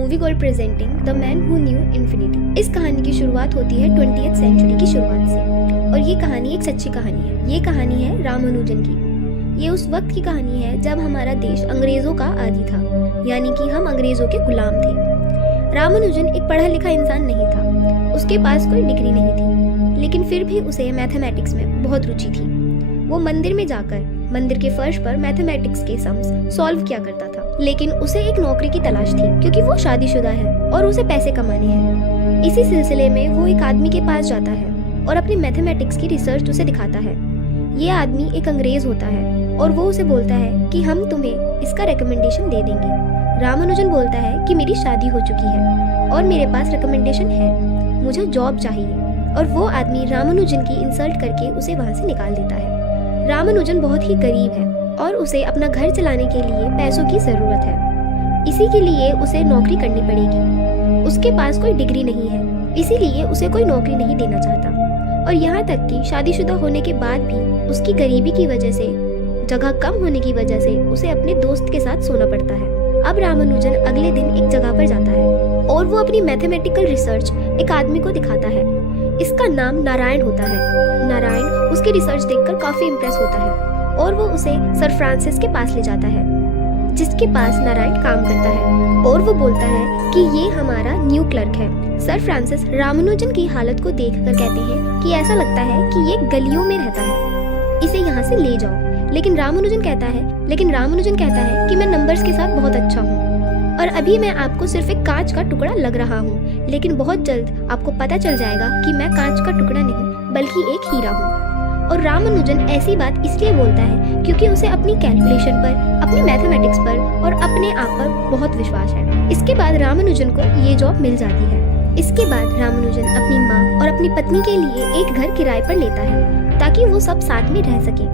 Movie called presenting the man who knew infinity. इस कहानी की शुरुआत होती है 20th सेंचुरी की शुरुआत से और ये कहानी एक सच्ची कहानी है। ये कहानी है रामानुजन की। ये उस वक्त की कहानी है जब हमारा देश अंग्रेजों का आदी था, यानी कि हम अंग्रेजों के गुलाम थे। रामानुजन एक पढ़ा लिखा इंसान नहीं था, उसके पास कोई डिग्री नहीं थी, लेकिन फिर भी उसे मैथमेटिक्स में बहुत रुचि थी। वो मंदिर में जाकर मंदिर के फर्श पर मैथमेटिक्स के सम्स सॉल्व किया करता था, लेकिन उसे एक नौकरी की तलाश थी क्योंकि वो शादीशुदा है और उसे पैसे कमाने हैं। इसी सिलसिले में वो एक आदमी के पास जाता है और अपनी मैथमेटिक्स की रिसर्च उसे दिखाता है। ये आदमी एक अंग्रेज होता है और वो उसे बोलता है कि हम तुम्हें इसका रिकमेंडेशन दे देंगे। रामानुजन बोलता है कि मेरी शादी हो चुकी है और मेरे पास रिकमेंडेशन है, मुझे जॉब चाहिए। और वो आदमी रामानुजन की इंसल्ट करके उसे वहाँ से निकाल देता है। रामानुजन बहुत ही गरीब है और उसे अपना घर चलाने के लिए पैसों की ज़रूरत है। इसी के लिए उसे नौकरी करनी पड़ेगी। उसके पास कोई डिग्री नहीं है, इसीलिए उसे कोई नौकरी नहीं देना चाहता। और यहाँ तक कि शादीशुदा होने के बाद भी उसकी गरीबी की वजह से, जगह कम होने की वजह से उसे अपने दोस्त के साथ सोना पड़ता है। अब रामानुजन अगले दिन एक जगह पर जाता है और वो अपनी मैथमेटिकल रिसर्च एक आदमी को दिखाता है। इसका नाम नारायण होता है। नारायण उसकी रिसर्च देखकर काफी इम्प्रेस होता है और वो उसे सर फ्रांसिस के पास ले जाता है, जिसके पास नारायण काम करता है, और वो बोलता है कि ये हमारा न्यू क्लर्क है। सर फ्रांसिस रामानुजन की हालत को देखकर कहते हैं कि ऐसा लगता है कि ये गलियों में रहता है, इसे यहाँ से ले जाओ। लेकिन रामानुजन कहता है कि मैं नंबर्स के साथ बहुत अच्छा हूँ और अभी मैं आपको सिर्फ एक कांच का टुकड़ा लग रहा हूँ, लेकिन बहुत जल्द आपको पता चल जाएगा कि मैं कांच का टुकड़ा नहीं बल्कि एक हीरा हूँ। और रामानुजन ऐसी बात इसलिए बोलता है क्योंकि उसे अपनी कैलकुलेशन पर, अपनी मैथमेटिक्स पर और अपने आप पर बहुत विश्वास है। इसके बाद रामानुजन को ये जॉब मिल जाती है। इसके बाद रामानुजन अपनी माँ और अपनी पत्नी के लिए एक घर किराए पर लेता है ताकि वो सब साथ में रह सके।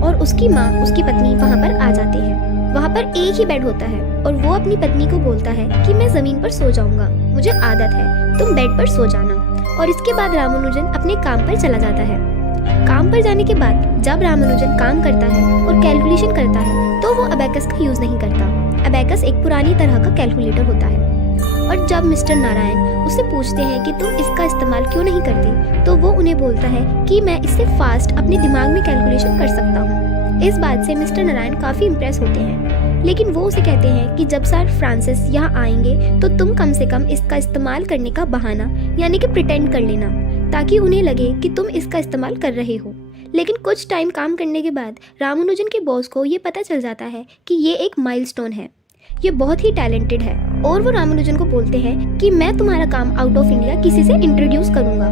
और उसकी माँ, उसकी पत्नी वहाँ पर आ जाते हैं। वहाँ पर एक ही बेड होता है और वो अपनी पत्नी को बोलता है कि मैं जमीन पर सो जाऊंगा, मुझे आदत है, तुम बेड पर सो जाना। और इसके बाद रामानुजन अपने काम पर चला जाता है। काम पर जाने के बाद जब रामानुजन काम करता है और कैलकुलेशन करता है तो वो अबेकस का यूज नहीं करता। अबेकस एक पुरानी तरह का कैलकुलेटर होता है। और जब मिस्टर नारायण उससे पूछते हैं कि तुम इसका इस्तेमाल क्यों नहीं करते, तो वो उन्हें बोलता है कि मैं इससे फास्ट अपने दिमाग में कैलकुलेशन कर सकता हूँ। इस बात से मिस्टर नारायण काफी इम्प्रेस होते हैं, लेकिन वो उसे कहते हैं कि जब सर फ्रांसिस यहाँ आएंगे तो तुम कम से कम इसका इस्तेमाल करने का बहाना यानी कि प्रिटेंड कर लेना, ताकि उन्हें लगे कि तुम इसका इस्तेमाल कर रहे हो। लेकिन कुछ टाइम काम करने के बाद रामानुजन के बॉस को ये पता चल जाता है कि ये एक माइलस्टोन है, ये बहुत ही टैलेंटेड है। और वो रामानुजन को बोलते हैं कि मैं तुम्हारा काम आउट ऑफ इंडिया किसी से इंट्रोड्यूस करूंगा।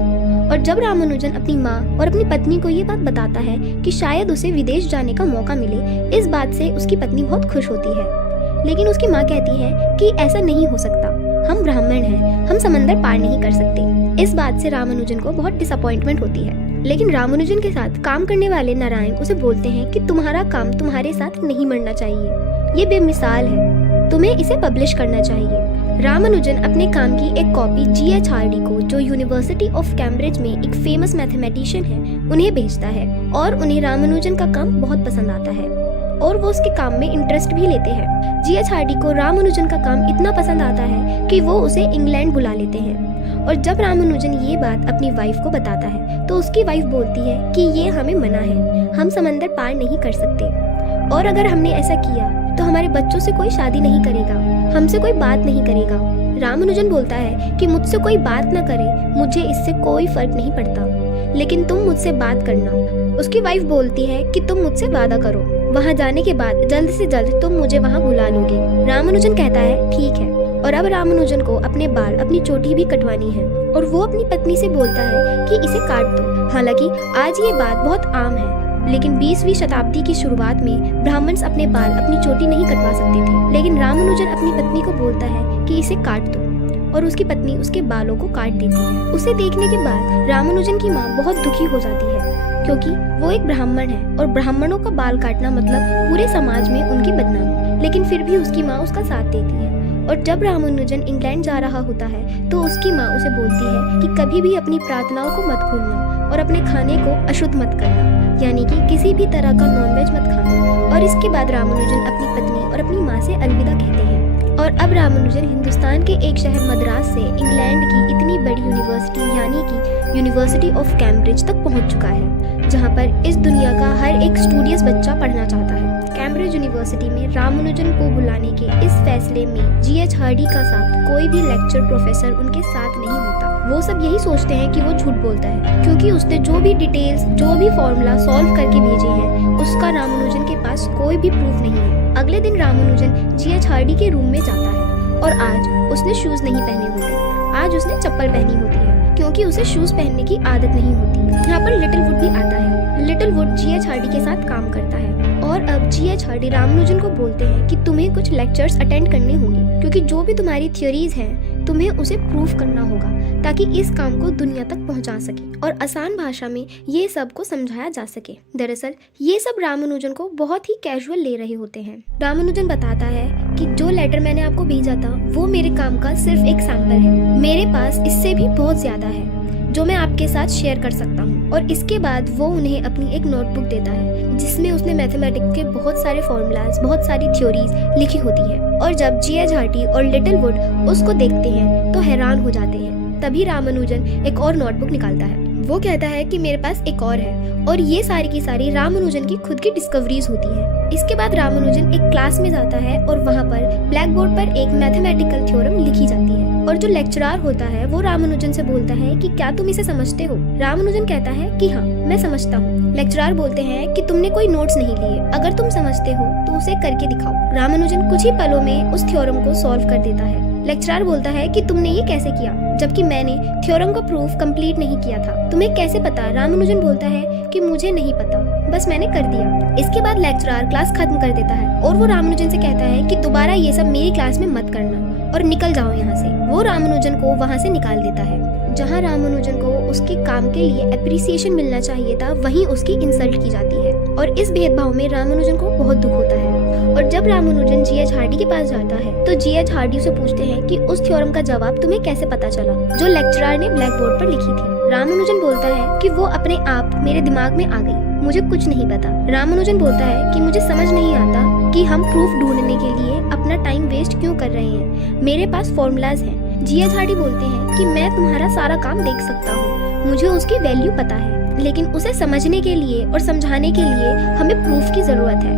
और जब रामानुजन अपनी माँ और अपनी पत्नी को ये बात बताता है कि शायद उसे विदेश जाने का मौका मिले, इस बात से उसकी पत्नी बहुत खुश होती है। लेकिन उसकी माँ कहती है कि ऐसा नहीं हो सकता, हम ब्राह्मण हैं, हम समंदर पार नहीं कर सकते। इस बात से रामानुजन को बहुत डिसअपॉइंटमेंट होती है। लेकिन रामानुजन के साथ काम करने वाले नारायण उसे बोलते हैं कि तुम्हारा काम तुम्हारे साथ नहीं मरना चाहिए, ये बेमिसाल है, तुम्हें इसे पब्लिश करना चाहिए। रामानुजन अपने काम की एक कॉपी G.H. हार्डी को, जो यूनिवर्सिटी ऑफ कैम्ब्रिज में एक फेमस मैथमेटिशियन है, उन्हें भेजता है और उन्हें रामानुजन का काम बहुत पसंद आता है और वो उसके काम में इंटरेस्ट भी लेते हैं। G.H. हार्डी को रामानुजन का काम इतना पसंद आता है कि वो उसे इंग्लैंड बुला लेते हैं। और जब रामानुजन ये बात अपनी वाइफ को बताता है तो उसकी वाइफ बोलती है कि ये हमें मना है, हम समंदर पार नहीं कर सकते, और अगर हमने ऐसा किया तो हमारे बच्चों से कोई शादी नहीं करेगा, हमसे कोई बात नहीं करेगा। रामानुजन बोलता है कि मुझसे कोई बात ना करे, मुझे इससे कोई फर्क नहीं पड़ता, लेकिन तुम मुझसे बात करना। उसकी वाइफ बोलती है कि तुम मुझसे वादा करो, वहाँ जाने के बाद जल्द से जल्द तुम मुझे वहाँ बुला लोगे। रामानुजन कहता है ठीक है। और अब रामानुजन को अपने बाल, अपनी चोटी भी कटवानी है और वो अपनी पत्नी से बोलता है कि इसे काट दो। हालांकि आज ये बात बहुत आम है, लेकिन 20वीं शताब्दी की शुरुआत में ब्राह्मण्स अपने बाल, अपनी चोटी नहीं कटवा सकते थे। लेकिन रामानुजन अपनी पत्नी को बोलता है कि इसे काट दो और उसकी पत्नी उसके बालों को काट देती है। उसे देखने के बाद रामानुजन की माँ बहुत दुखी हो जाती है क्योंकि वो एक ब्राह्मण है और ब्राह्मणों का बाल काटना मतलब पूरे समाज में उनकी बदनामी। लेकिन फिर भी उसकी माँ उसका साथ देती है। और जब रामानुजन इंग्लैंड जा रहा होता है तो उसकी माँ उसे बोलती है कि कभी भी अपनी प्रार्थनाओं को मत भूलना और अपने खाने को अशुद्ध मत करना, यानी कि किसी भी तरह का नॉनवेज मत खाना। और इसके बाद रामानुजन अपनी पत्नी और अपनी माँ से अलविदा कहते हैं। और अब रामानुजन हिंदुस्तान के एक शहर मद्रास से इंग्लैंड की इतनी बड़ी यूनिवर्सिटी यानी कि यूनिवर्सिटी ऑफ कैम्ब्रिज तक पहुंच चुका है, जहां पर इस दुनिया का हर एक स्टूडियस बच्चा पढ़ना चाहता है। कैम्ब्रिज यूनिवर्सिटी में रामानुजन को बुलाने के इस फैसले में जी.एच. हार्डी का साथ कोई भी लेक्चर प्रोफेसर उनके साथ नहीं होता। वो सब यही सोचते हैं कि वो झूठ बोलता है, क्योंकि उसने जो भी डिटेल्स, जो भी फॉर्मूला सॉल्व करके भेजे हैं, उसका रामानुजन के पास कोई भी प्रूफ नहीं है। अगले दिन रामानुजन जी.एच. हार्डी के रूम में जाता है और आज उसने शूज नहीं पहने होते, आज उसने चप्पल पहनी होती है, क्योंकि उसे शूज पहनने की आदत नहीं होती। यहाँ पर लिटिलवुड भी आता है। Littlewood G H. हार्डी के साथ काम करता है और अब जी.एच. हार्डी रामानुजन को बोलते हैं कि तुम्हें कुछ लेक्चर्स अटेंड करने होंगे, क्योंकि जो भी तुम्हारी थ्योरीज हैं तुम्हें उसे प्रूफ करना होगा ताकि इस काम को दुनिया तक पहुंचा सके और आसान भाषा में ये सब को समझाया जा सके। दरअसल ये सब रामानुजन को बहुत ही कैजुअल ले रहे होते हैं। रामानुजन बताता है कि जो लेटर मैंने आपको भेजा था वो मेरे काम का सिर्फ एक सैंपल है, मेरे पास इससे भी बहुत ज्यादा है जो मैं आपके साथ शेयर कर सकता हूँ। और इसके बाद वो उन्हें अपनी एक नोटबुक देता है जिसमें उसने मैथमेटिक्स के बहुत सारे फॉर्मूलाज, बहुत सारी थ्योरीज लिखी होती है। और जब जी.एच. हार्डी और लिटिलवुड उसको देखते हैं तो हैरान हो जाते हैं। तभी रामानुजन एक और नोटबुक निकालता है। वो कहता है कि मेरे पास एक और है, और ये सारी की सारी रामानुजन की खुद की डिस्कवरीज होती है। इसके बाद रामानुजन एक क्लास में जाता है और वहाँ पर ब्लैक बोर्ड पर एक मैथमेटिकल थ्योरम लिखी जाती है, और जो लेक्चरर होता है वो रामानुजन से बोलता है कि क्या तुम इसे समझते हो। रामानुजन कहता है कि हाँ मैं समझता हूँ। लेक्चरर बोलते हैं कि तुमने कोई नोट्स नहीं लिए, अगर तुम समझते हो तो उसे करके दिखाओ। रामानुजन कुछ ही पलों में उस थ्योरम को सॉल्व कर देता है। लेक्चरर बोलता है कि तुमने ये कैसे किया, जबकि मैंने थ्योरम का प्रूफ कंप्लीट नहीं किया था, तुम्हें कैसे पता। रामानुजन बोलता है कि मुझे नहीं पता, बस मैंने कर दिया। इसके बाद लेक्चरर क्लास खत्म कर देता है और वो रामानुजन से कहता है कि दोबारा ये सब मेरी क्लास में मत करना और निकल जाओ यहाँ से। वो रामानुजन को वहाँ से निकाल देता है। जहाँ रामानुजन को उसके काम के लिए एप्रिसिएशन मिलना चाहिए था, वहीं उसकी इंसल्ट की जाती है, और इस भेदभाव में रामानुजन को बहुत दुख होता है। और जब रामानुजन जी.एच. हार्डी के पास जाता है तो जी.एच. हार्डी उसे पूछते हैं कि उस थ्योरम का जवाब तुम्हें कैसे पता चला जो लेक्चरर ने ब्लैक बोर्ड पर लिखी थी। रामानुजन बोलता है कि वो अपने आप मेरे दिमाग में आ गई, मुझे कुछ नहीं पता। रामानुजन बोलता है कि मुझे समझ नहीं आता कि हम प्रूफ ढूंढने के लिए अपना टाइम वेस्ट क्यों कर रहे हैं, मेरे पास फॉर्मूलाज हैं। जी.एच. हार्डी बोलते हैं कि मैं तुम्हारा सारा काम देख सकता हूँ, मुझे उसकी वैल्यू पता है, लेकिन उसे समझने के लिए और समझाने के लिए हमें प्रूफ की जरूरत है।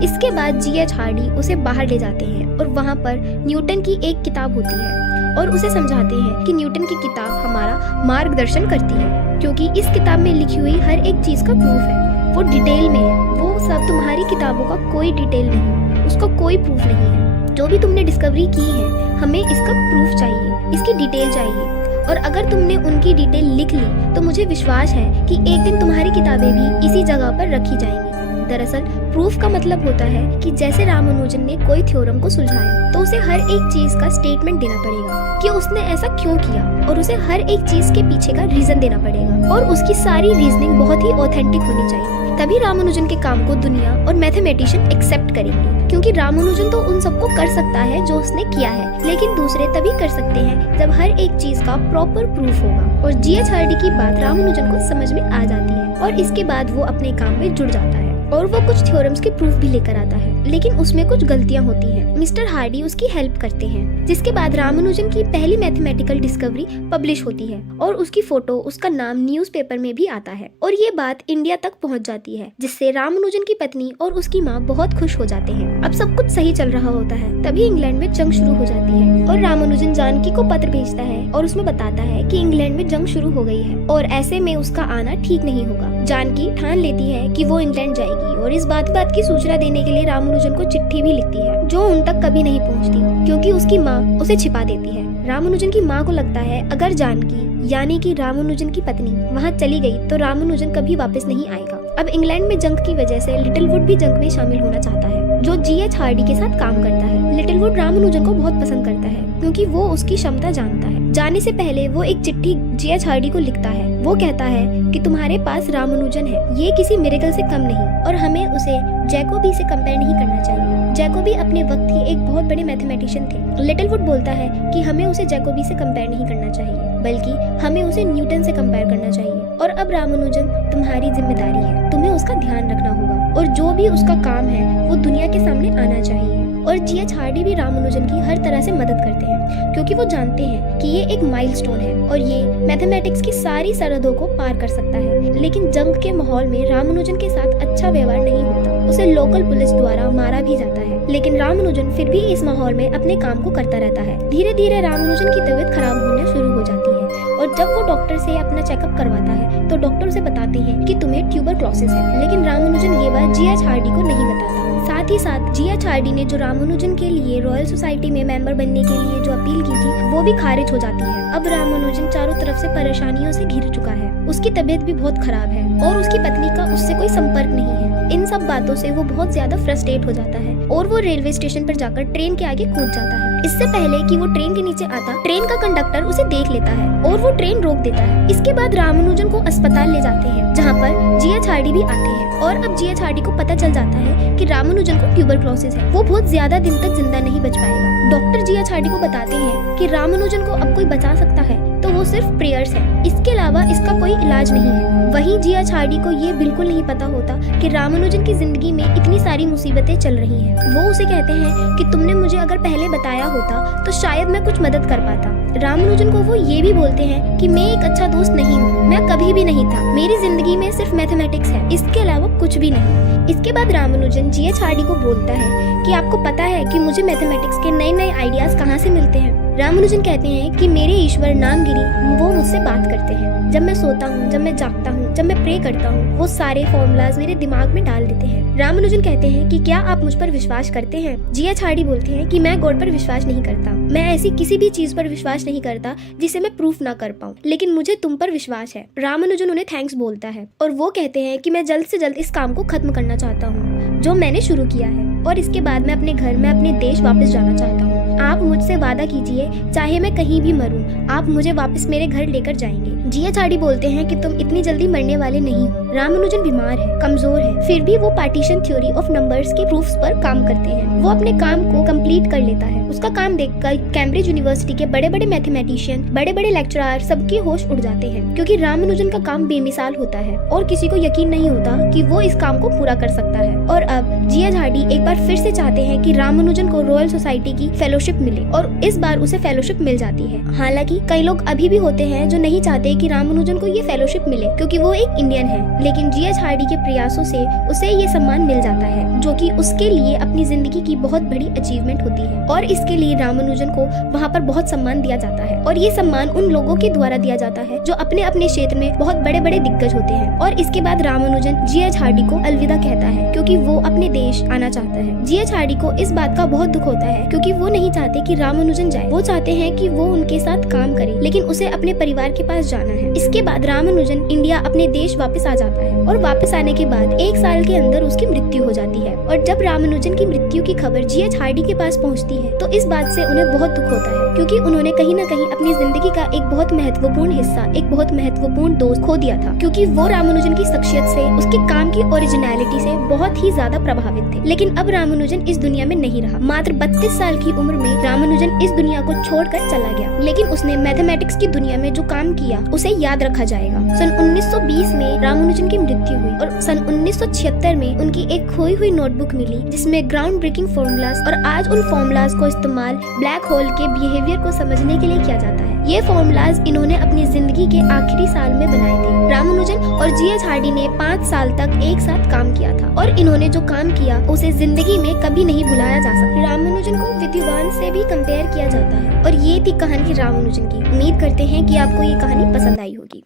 इसके बाद जी.एच. हार्डी उसे बाहर ले जाते हैं और वहाँ पर न्यूटन की एक किताब होती है और उसे समझाते हैं कि न्यूटन की किताब हमारा मार्गदर्शन करती है, क्योंकि इस किताब में लिखी हुई हर एक चीज का प्रूफ है, वो डिटेल में है। वो सब तुम्हारी किताबों का कोई डिटेल नहीं, उसका कोई प्रूफ नहीं है। जो भी तुमने डिस्कवरी की है हमें इसका प्रूफ चाहिए, इसकी डिटेल चाहिए, और अगर तुमने उनकी डिटेल लिख ली तो मुझे विश्वास है कि एक दिन तुम्हारी किताबें भी इसी जगह पर रखी जाएंगी। दरअसल प्रूफ का मतलब होता है कि जैसे रामानुजन ने कोई थ्योरम को सुलझाया तो उसे हर एक चीज का स्टेटमेंट देना पड़ेगा कि उसने ऐसा क्यों किया, और उसे हर एक चीज के पीछे का रीजन देना पड़ेगा, और उसकी सारी रीजनिंग बहुत ही ऑथेंटिक होनी चाहिए। तभी रामानुजन के काम को दुनिया और मैथमेटिशियन एक्सेप्ट करेंगे, क्योंकि रामानुजन तो उन सबको कर सकता है जो उसने किया है, लेकिन दूसरे तभी कर सकते हैं जब हर एक चीज का प्रॉपर प्रूफ होगा। और जी.एच. हार्डी की बात रामानुजन को समझ में आ जाती है, और इसके बाद वो अपने काम में जुड़ जाता है और वो कुछ थ्योरम्स के प्रूफ भी लेकर आता है, लेकिन उसमें कुछ गलतियां होती हैं। मिस्टर हार्डी उसकी हेल्प करते हैं, जिसके बाद रामानुजन की पहली मैथमेटिकल डिस्कवरी पब्लिश होती है और उसकी फोटो, उसका नाम न्यूज़पेपर में भी आता है, और ये बात इंडिया तक पहुंच जाती है, जिससे रामानुजन की पत्नी और उसकी माँ बहुत खुश हो जाते हैं। अब सब कुछ सही चल रहा होता है, तभी इंग्लैंड में जंग शुरू हो जाती है और रामानुजन जानकी को पत्र भेजता है और उसमें बताता है कि इंग्लैंड में जंग शुरू हो गई है और ऐसे में उसका आना ठीक नहीं होगा। जानकी ठान लेती है कि वो इंग्लैंड जाएगी और इस बात की सूचना देने के लिए रामानुजन को चिट्ठी भी लिखती है, जो उन तक कभी नहीं पहुंचती, क्योंकि उसकी माँ उसे छिपा देती है। रामानुजन की माँ को लगता है अगर जानकी यानी कि रामानुजन की पत्नी वहाँ चली गई तो रामानुजन कभी वापस नहीं आएगा। अब इंग्लैंड में जंग की वजह से लिटिलवुड भी जंग में शामिल होना चाहता है, जो जी.एच. हार्डी के साथ काम करता है। लिटिलवुड रामानुजन को बहुत पसंद करता है क्योंकि वो उसकी क्षमता जानता है। जाने से पहले वो एक चिट्ठी जी.एच. हार्डी को लिखता है। वो कहता है कि तुम्हारे पास रामानुजन है, ये किसी मिरेकल से कम नहीं, और हमें उसे जैकोबी से कंपेयर नहीं करना चाहिए। जैकोबी अपने वक्त के एक बहुत बड़े मैथमेटिशियन थे। लिटिलवुड बोलता है कि हमें उसे जैकोबी से कंपेयर नहीं करना चाहिए, बल्कि हमें उसे न्यूटन से कंपेयर करना चाहिए। और अब रामानुजन तुम्हारी जिम्मेदारी है, तुम्हें उसका ध्यान रखना होगा और जो भी उसका काम है वो दुनिया के सामने आना चाहिए। और जी.एच. हार्डी भी रामानुजन की हर तरह से मदद करते हैं क्योंकि वो जानते हैं कि ये एक माइलस्टोन है और ये मैथमेटिक्स की सारी सरहदों को पार कर सकता है। लेकिन जंग के माहौल में रामानुजन के साथ अच्छा व्यवहार नहीं होता, उसे लोकल पुलिस द्वारा मारा भी जाता है। लेकिन रामानुजन फिर भी इस माहौल में अपने काम को करता रहता है। धीरे धीरे रामानुजन की तबीयत खराब होना शुरू हो जाती है और जब वो डॉक्टर से अपना चेकअप करवाता है तो डॉक्टर उसे बताते हैं कि तुम्हें ट्यूबरक्लोसिस है। लेकिन रामानुजन ये बात जी.एच. हार्डी को नहीं बताता। साथ ही साथ जी.एच. हार्डी ने जो रामानुजन के लिए रॉयल सोसाइटी में मेंबर बनने के लिए जो अपील की थी वो भी खारिज हो जाती है। अब रामानुजन चारों तरफ से परेशानियों से घिर चुका है, उसकी तबीयत भी बहुत खराब है और उसकी पत्नी का उससे कोई संपर्क नहीं है। इन सब बातों से वो बहुत ज्यादा फ्रस्ट्रेट हो जाता है और वो रेलवे स्टेशन पर जाकर ट्रेन के आगे कूद जाता है। इससे पहले कि वो ट्रेन के नीचे आता, ट्रेन का कंडक्टर उसे देख लेता है और वो ट्रेन रोक देता है। इसके बाद रामानुजन को अस्पताल ले जाते हैं जहाँ पर जी.एच. हार्डी भी आते हैं और अब जी.एच. हार्डी को पता चल जाता है कि रामानुजन को ट्यूबरक्लोसिस है, वो बहुत ज्यादा दिन तक जिंदा नहीं बच पाएगा। Doctor G H. हार्डी को बताते हैं कि रामानुजन को अब कोई बचा सकता है तो वो सिर्फ प्रेयर्स है, इसके अलावा इसका कोई इलाज नहीं है। वहीं जी.एच. हार्डी को ये बिल्कुल नहीं पता होता कि रामानुजन की जिंदगी में इतनी सारी मुसीबतें चल रही हैं। वो उसे कहते हैं कि तुमने मुझे अगर पहले बताया होता तो शायद मैं कुछ मदद कर पाता। रामानुजन को वो ये भी बोलते हैं कि मैं एक अच्छा दोस्त नहीं हूँ, मैं कभी भी नहीं था, मेरी जिंदगी में सिर्फ मैथमेटिक्स है, इसके अलावा कुछ भी नहीं। इसके बाद रामानुजन जी.एच. हार्डी को बोलता है कि आपको पता है कि मुझे मैथमेटिक्स के नए नए आइडियाज कहाँ से मिलते हैं। रामानुजन कहते हैं कि मेरे ईश्वर नामगिरी वो मुझसे बात करते हैं। जब मैं सोता हूँ, जब मैं जागता हूँ, जब मैं प्रे करता हूँ, वो सारे फॉर्मूलाज मेरे दिमाग में डाल देते हैं। रामानुजन कहते हैं कि क्या आप मुझ पर विश्वास करते हैं। जी.एच. हार्डी बोलते हैं कि मैं गॉड पर विश्वास नहीं करता, मैं ऐसी किसी भी चीज पर विश्वास नहीं करता जिसे मैं प्रूफ ना कर पाऊँ, लेकिन मुझे तुम पर विश्वास है। रामानुजन उन्हें थैंक्स बोलता है और वो कहते हैं कि मैं जल्द से जल्द इस काम को खत्म करना चाहता हूँ जो मैंने शुरू किया है और इसके बाद मैं अपने घर में अपने देश वापस जाना चाहता हूँ। आप मुझसे वादा कीजिए, चाहे मैं कहीं भी मरूं, आप मुझे वापस मेरे घर लेकर जाएंगे। जी.एच. हार्डी बोलते हैं कि तुम इतनी जल्दी मरने वाले नहीं हो। रामानुजन बीमार है, कमजोर है, फिर भी वो पार्टीशन थ्योरी ऑफ नंबर्स के प्रूफ्स पर काम करते हैं। वो अपने काम को कंप्लीट कर लेता है। उसका काम देखकर कैम्ब्रिज यूनिवर्सिटी के बड़े बड़े मैथमेटिशियन, बड़े बड़े लेक्चरर सबके होश उड़ जाते हैं क्योंकि रामानुजन का काम बेमिसाल होता है और किसी को यकीन नहीं होता कि वो इस काम को पूरा कर सकता है। और अब जी.एच. हार्डी एक बार फिर से चाहते हैं कि रामानुजन को रॉयल सोसाइटी की फेलोशिप मिले और इस बार उसे फेलोशिप मिल जाती है। हालांकि कई लोग अभी भी होते हैं जो नहीं चाहते कि रामानुजन को ये फेलोशिप मिले क्योंकि वो एक इंडियन है, लेकिन जी.एच. हार्डी के प्रयासों से उसे ये सम्मान मिल जाता है जो कि उसके लिए अपनी जिंदगी की बहुत बड़ी अचीवमेंट होती है और इसके लिए रामानुजन को वहाँ पर बहुत सम्मान दिया जाता है और ये सम्मान उन लोगों के द्वारा दिया जाता है जो अपने अपने क्षेत्र में बहुत बड़े बड़े दिग्गज होते हैं। और इसके बाद रामानुजन जी.एच. हार्डी को अलविदा कहता है क्योंकि वो अपने देश आना चाहता है। जी.एच. हार्डी को इस बात का बहुत दुख होता है क्योंकि वो नहीं चाहते कि रामानुजन जाए, वो चाहते हैं कि वो उनके साथ काम करे, लेकिन उसे अपने परिवार के पास जाना है। इसके बाद रामानुजन इंडिया अपने देश वापस आ जाता है और वापस आने के बाद 1 साल के अंदर उसकी मृत्यु हो जाती है। और जब रामानुजन की मृत्यु की खबर जी.एच. हार्डी के पास पहुंचती है तो इस बात से उन्हें बहुत दुख होता है क्योंकि उन्होंने कहीं न कहीं अपनी जिंदगी का एक बहुत महत्वपूर्ण हिस्सा, एक बहुत महत्वपूर्ण दोस्त खो दिया था क्योंकि वो रामानुजन की शख्सियत से, उसके काम की ओरिजिनलिटी से बहुत ही ज्यादा प्रभावित थे। लेकिन अब रामानुजन इस दुनिया में नहीं रहा। मात्र 32 साल की उम्र में रामानुजन इस दुनिया को छोड़कर चला गया, लेकिन उसने मैथमेटिक्स की दुनिया में जो काम किया उसे याद रखा जाएगा। सन 1920 में रामानुजन की मृत्यु हुई और सन 1976 में उनकी एक खोई हुई नोटबुक मिली जिसमें ग्राउंड ब्रेकिंग फॉर्मूलाज, और आज उन फॉर्मूलाज को इस्तेमाल ब्लैक होल के बिहेवियर को समझने के लिए किया जाता है। ये फॉर्मूलाज इन्होंने अपनी जिंदगी के आखिरी साल में बनाए थे। रामानुजन और जी.एच. हार्डी ने 5 साल तक एक साथ काम किया था और इन्होंने जो काम किया उसे जिंदगी में कभी नहीं भुलाया जा सकता। रामानुजन को विद्वान से भी कंपेयर किया जाता है और ये थी कहानी रामानुजन की। उम्मीद करते हैं कि आपको ये कहानी पसंद आई होगी।